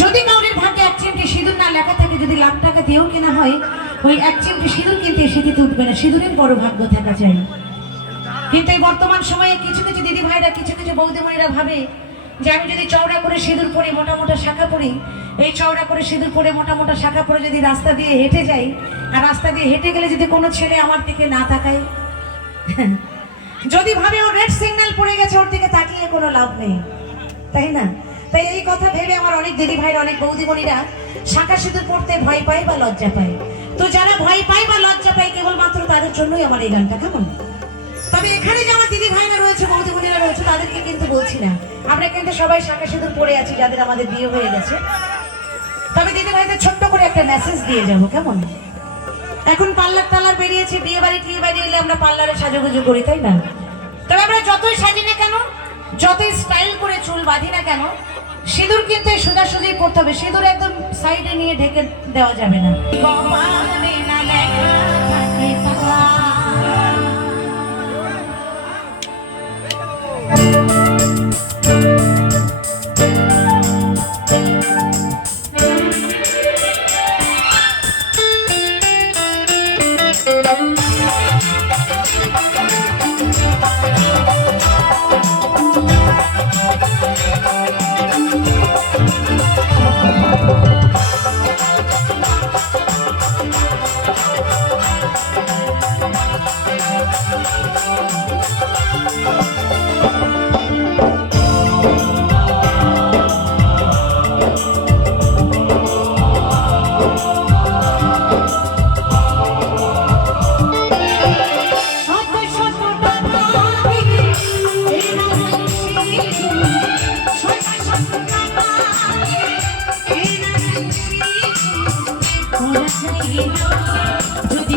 যদি কাউরের ভাগ্যে এক চিমটি সিঁদুর না লেখা থাকে, যদি লাখ টাকা দিয়েও কেনা হয়, ওই এক চিমটি সিঁদুর কিনতে সেটিতে উঠবে না। সিঁদুরের বড় ভাগ্য থাকা চাই। কিন্তু এই বর্তমান সময়ে কিছু কিছু দিদি ভাইরা, কিছু কিছু বৌদিমণিরা ভাবে যে আমি যদি চওড়া করে সিঁদুর পরে, মোটা মোটা শাখা পরি, এই চওড়া করে সিঁদুর পরে মোটা মোটা শাখা পরে যদি রাস্তা দিয়ে হেঁটে যাই, আর রাস্তা দিয়ে হেঁটে গেলে যদি কোনো ছেলে আমার দিকে না তাকায়, যদি ভাবে ওর রেড সিগন্যাল পড়ে গেছে, ওর দিকে তাকিয়ে কোনো লাভ নেই, তাই না? তাই এই কথা ভেবে আমার অনেক দিদি ভাইরা, অনেক বৌদিমণিরা শাখা সিঁদুর পড়তে ভয় পায় বা লজ্জা পায়। তো যারা ভয় পায় বা লজ্জা পায়, কেবলমাত্র তাদের জন্যই আমার এই গানটা। কেমন? তবে এখানে যে আমার দিদি ভাইরা রয়েছে, বৌদিমণিরা রয়েছে, তাদেরকে কিন্তু বলছি না। আমরা কিন্তু সবাই শাখা সিঁদুর পড়ে আছি, যাদের আমাদের বিয়ে হয়ে গেছে। তবে দিদি ভাইদের ছোট্ট করে একটা মেসেজ দিয়ে যাবো। কেমন? এখন পার্লার টার্লার বেরিয়েছে, বিয়ে বাড়ি টিয়ে বাড়ি এলে আমরা পার্লারে সাজুগুজু করি, তাই না? তবে আমরা যতই সাজি না কেন, যতই স্টাইল করে চুল বাঁধি না কেন, সিঁদুর কিন্তু সোজাসুজি পড়তে হবে। সিঁদুর একদম সাইডে নিয়ে ঢেকে দেওয়া যাবে না। যদি